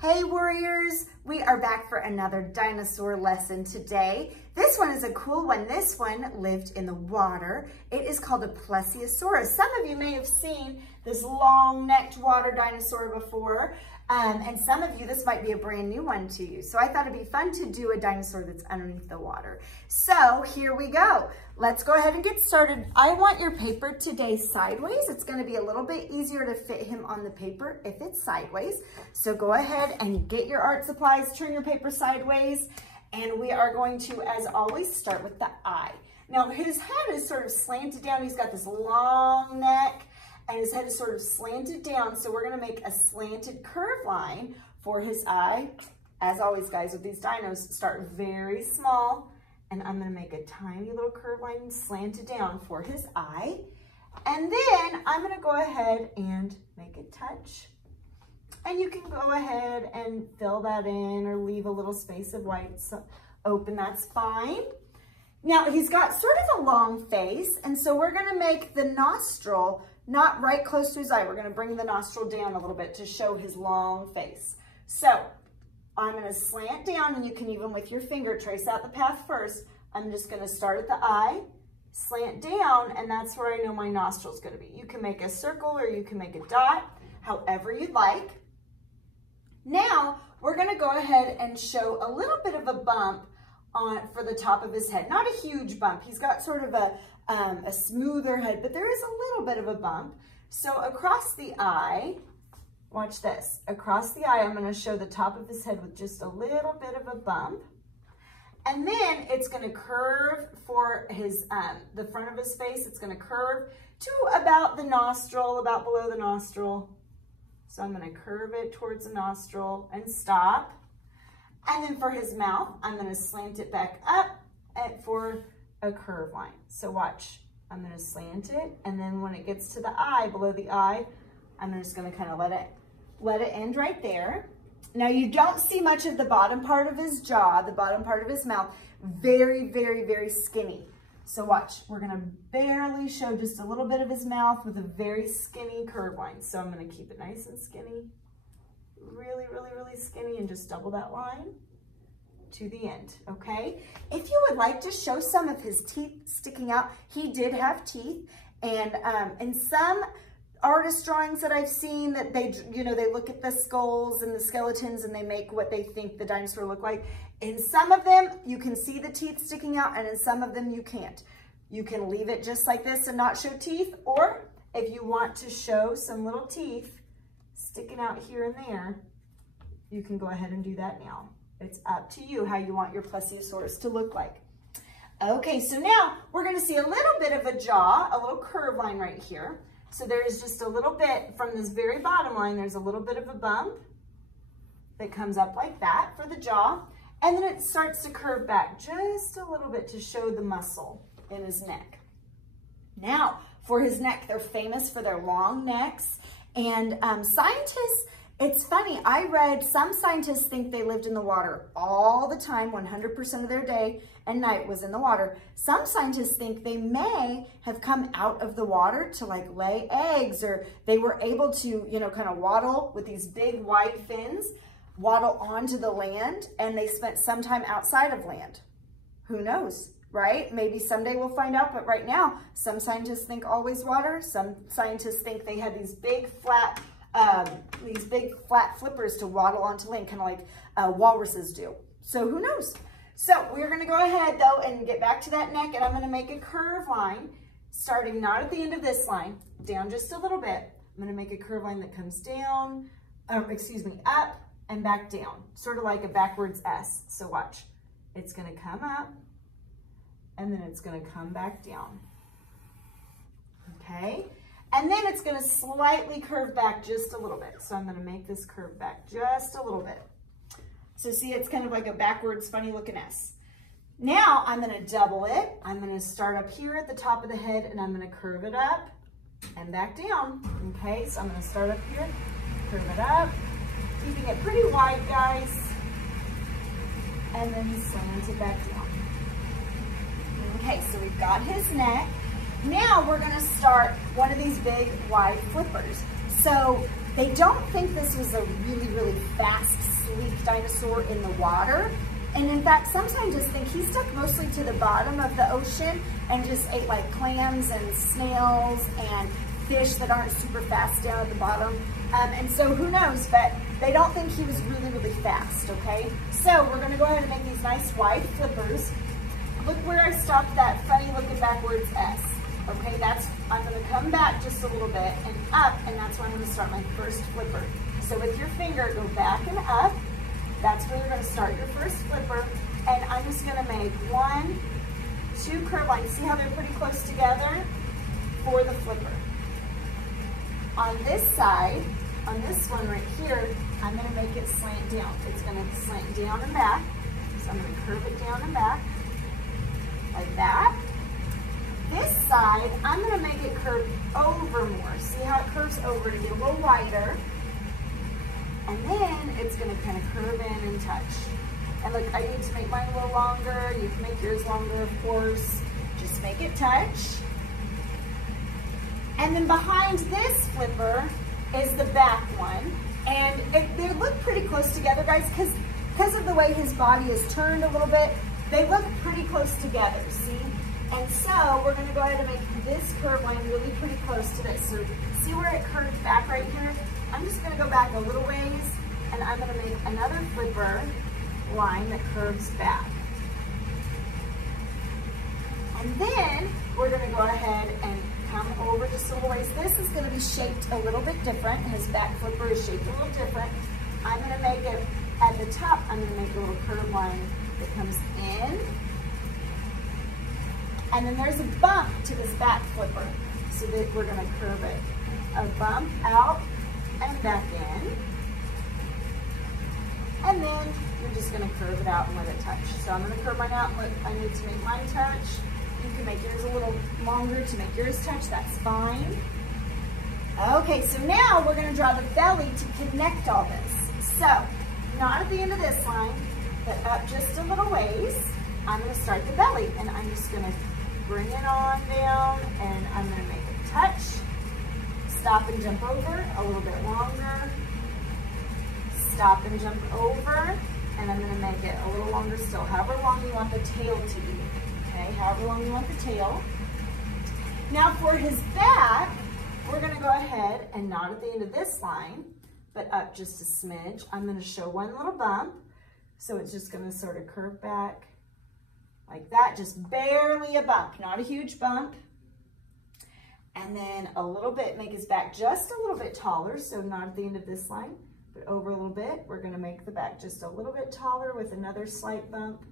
Hey warriors, we are back for another dinosaur lesson today. This one is a cool one. This one lived in the water. It is called a Plesiosaurus. Some of you may have seen this long-necked water dinosaur before, and some of you, this might be a brand new one to you. So I thought it'd be fun to do a dinosaur that's underneath the water. So here we go. Let's go ahead and get started. I want your paper today sideways. It's gonna be a little bit easier to fit him on the paper if it's sideways. So go ahead and get your art supplies, turn your paper sideways, and we are going to, as always, start with the eye. Now his head is sort of slanted down. He's got this long neck and his head is sort of slanted down. So we're gonna make a slanted curve line for his eye. As always, guys, with these dinos, start very small. And I'm gonna make a tiny little curve line slanted down for his eye. And then I'm gonna go ahead and make it touch. And you can go ahead and fill that in or leave a little space of white open, that's fine. Now he's got sort of a long face, and so we're gonna make the nostril not right close to his eye. We're gonna bring the nostril down a little bit to show his long face. So I'm gonna slant down, and you can even with your finger trace out the path first. I'm just gonna start at the eye, slant down, and that's where I know my nostril's gonna be. You can make a circle or you can make a dot, however you'd like. Now, we're gonna go ahead and show a little bit of a bump for the top of his head. Not a huge bump. He's got sort of a smoother head, but there is a little bit of a bump. So across the eye, watch this. Across the eye, I'm gonna show the top of his head with just a little bit of a bump. And then it's gonna curve for his, the front of his face. It's gonna curve to about the nostril, about below the nostril. So I'm gonna curve it towards the nostril and stop. And then for his mouth, I'm gonna slant it back up for a curve line. So watch, I'm gonna slant it. And then when it gets to the eye, below the eye, I'm just gonna kind of let it end right there. Now you don't see much of the bottom part of his jaw, the bottom part of his mouth, very, very, very skinny. So watch, we're gonna barely show just a little bit of his mouth with a very skinny curve line. So I'm gonna keep it nice and skinny, really, really, really skinny, and just double that line to the end, okay? If you would like to show some of his teeth sticking out, he did have teeth, and in some artist drawings that I've seen that they look at the skulls and the skeletons and they make what they think the dinosaur looked like. In some of them, you can see the teeth sticking out, and in some of them you can't. You can leave it just like this and not show teeth, or if you want to show some little teeth sticking out here and there, you can go ahead and do that now. It's up to you how you want your Plesiosaurus to look like. Okay, so now we're gonna see a little bit of a jaw, a little curve line right here. So there's just a little bit from this very bottom line, there's a little bit of a bump that comes up like that for the jaw. And then it starts to curve back just a little bit to show the muscle in his neck. Now, for his neck, they're famous for their long necks. And scientists, it's funny, I read some scientists think they lived in the water all the time, 100% of their day and night was in the water. Some scientists think they may have come out of the water to like lay eggs, or they were able to, kind of waddle with these big wide fins, waddle onto the land, and they spent some time outside of land. Who knows, right? Maybe someday we'll find out, but right now, some scientists think always water. Some scientists think they had these big flat flippers to waddle onto land, kind of like walruses do. So who knows? So we're gonna go ahead though and get back to that neck, and I'm gonna make a curve line, starting not at the end of this line, down just a little bit. I'm gonna make a curve line that comes down, up and back down, sort of like a backwards S. So watch, it's gonna come up, and then it's gonna come back down, okay? And then it's gonna slightly curve back just a little bit. So I'm gonna make this curve back just a little bit. So see, it's kind of like a backwards, funny looking S. Now I'm gonna double it. I'm gonna start up here at the top of the head, and I'm gonna curve it up and back down, okay? So I'm gonna start up here, curve it up, keeping it pretty wide, guys, and then slant it back down. Okay, so we've got his neck. Now we're gonna start one of these big wide flippers. So They don't think this was a really, really fast, sleek dinosaur in the water. And in fact, some scientists think he stuck mostly to the bottom of the ocean and just ate like clams and snails and fish that aren't super fast down at the bottom. And so who knows, but they don't think he was really, really fast, okay? So we're gonna go ahead and make these nice wide flippers. Look where I stopped that funny looking backwards S. Okay, I'm gonna come back just a little bit and up, and that's where I'm gonna start my first flipper. So with your finger, go back and up. That's where you're gonna start your first flipper. And I'm just gonna make 1, 2 curve lines. See how they're pretty close together for the flipper. On this side, on this one right here, I'm gonna make it slant down. It's gonna slant down and back. So I'm gonna curve it down and back, like that. This side, I'm gonna make it curve over more. See how it curves over to get a little wider. And then it's gonna kind of curve in and touch. And look, I need to make mine a little longer. You can make yours longer, of course. Just make it touch. And then behind this flipper is the back one. And they look pretty close together, guys, because of the way his body is turned a little bit, they look pretty close together, see? And so we're gonna go ahead and make this curve line really pretty close to this. So see where it curves back right here? I'm just gonna go back a little ways, and I'm gonna make another flipper line that curves back. And then we're gonna go ahead and come over just a little ways. This is gonna be shaped a little bit different. His back flipper is shaped a little different. I'm gonna make it, at the top, I'm gonna make a little curve line that comes in. And then there's a bump to this back flipper. So that we're gonna curve it. A bump out and back in. And then you're just gonna curve it out and let it touch. So I'm gonna curve mine out and look, I need to make mine touch. You can make yours a little longer to make yours touch, that's fine. Okay, so now we're gonna draw the belly to connect all this. So, not at the end of this line, but up just a little ways, I'm gonna start the belly, and I'm just gonna bring it on down, and I'm gonna make it touch, stop and jump over, a little bit longer, stop and jump over, and I'm gonna make it a little longer still, however long you want the tail to be. Okay, however long you want the tail. Now for his back, we're gonna go ahead and not at the end of this line, but up just a smidge. I'm gonna show one little bump. So it's just gonna sort of curve back like that, just barely a bump, not a huge bump. And then a little bit, make his back just a little bit taller. So not at the end of this line, but over a little bit. We're gonna make the back just a little bit taller with another slight bump.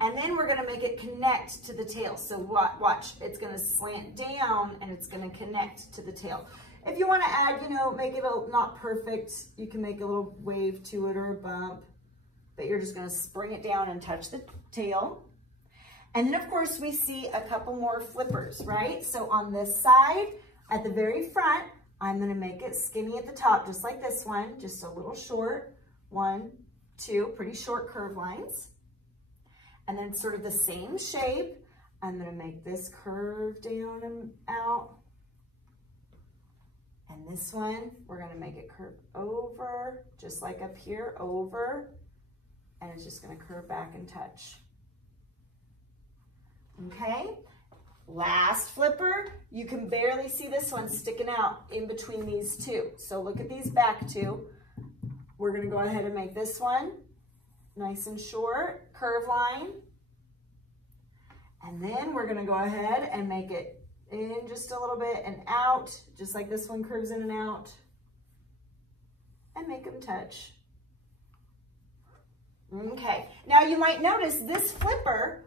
And then we're gonna make it connect to the tail. So watch, it's gonna slant down and it's gonna connect to the tail. If you wanna add, make it not perfect, you can make a little wave to it or a bump, but you're just gonna spring it down and touch the tail. And then of course we see a couple more flippers, right? So on this side, at the very front, I'm gonna make it skinny at the top, just like this one, just a little short. 1, 2, pretty short curve lines. And then sort of the same shape, I'm gonna make this curve down and out. And this one, we're gonna make it curve over, just like up here, over. And it's just gonna curve back and touch. Okay, last flipper. You can barely see this one sticking out in between these two. So look at these back two. We're gonna go ahead and make this one nice and short, curve line. And then we're gonna go ahead and make it in just a little bit and out, just like this one curves in and out. And make them touch. Okay, now you might notice this flipper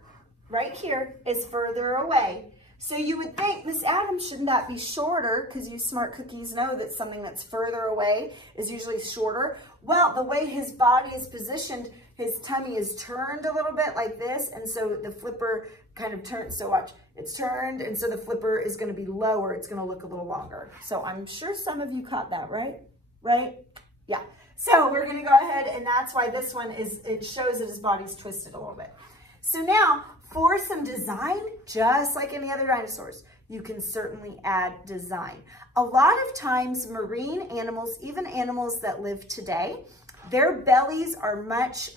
right here is further away. So you would think, Miss Adams, shouldn't that be shorter? Because you smart cookies know that something that's further away is usually shorter. Well, the way his body is positioned, his tummy is turned a little bit like this, and so the flipper kind of turns, so watch, it's turned, and so the flipper is gonna be lower, it's gonna look a little longer. So I'm sure some of you caught that, right? Right? Yeah. So we're gonna go ahead, and that's why this one it shows that his body's twisted a little bit. So now, for some design, just like any other dinosaurs, you can certainly add design. A lot of times marine animals, even animals that live today, their bellies are much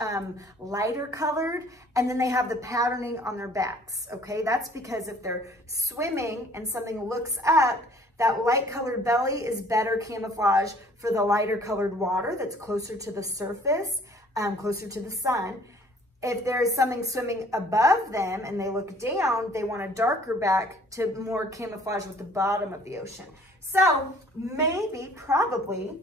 lighter colored, and then they have the patterning on their backs, okay? That's because if they're swimming and something looks up, that light colored belly is better camouflage for the lighter colored water that's closer to the surface, closer to the sun. If there is something swimming above them and they look down, they want a darker back to more camouflage with the bottom of the ocean. So maybe, probably,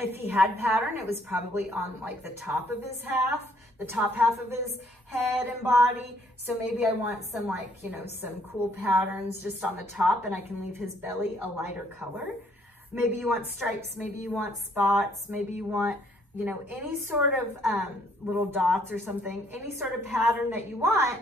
if he had pattern, it was probably on like the top of his half, the top half of his head and body. So maybe I want some like, you know, some cool patterns just on the top, and I can leave his belly a lighter color. Maybe you want stripes, maybe you want spots, maybe you want, you know, any sort of little dots or something, any sort of pattern that you want.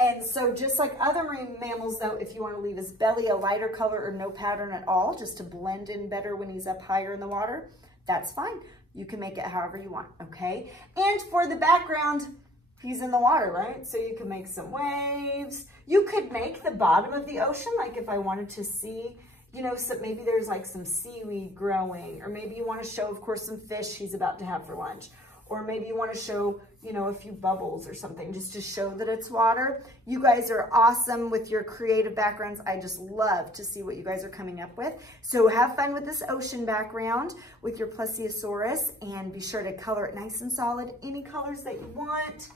And so just like other marine mammals though, if you want to leave his belly a lighter color or no pattern at all, just to blend in better when he's up higher in the water, that's fine. You can make it however you want, okay? And for the background, he's in the water, right? So you can make some waves. You could make the bottom of the ocean, like if I wanted to see, you know, so maybe there's like some seaweed growing, or maybe you want to show, of course, some fish he's about to have for lunch. Or maybe you want to show, you know, a few bubbles or something just to show that it's water. You guys are awesome with your creative backgrounds. I just love to see what you guys are coming up with. So have fun with this ocean background with your Plesiosaurus, and be sure to color it nice and solid, any colors that you want.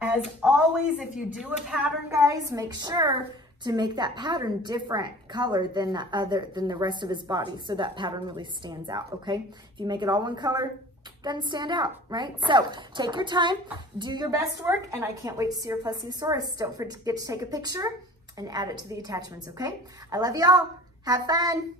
As always, if you do a pattern, guys, make sure to make that pattern different color than the rest of his body, so that pattern really stands out, okay? If you make it all one color, doesn't stand out, right? So take your time, do your best work, and I can't wait to see your Plesiosaurus. Don't forget to take a picture and add it to the attachments, okay? I love y'all. Have fun.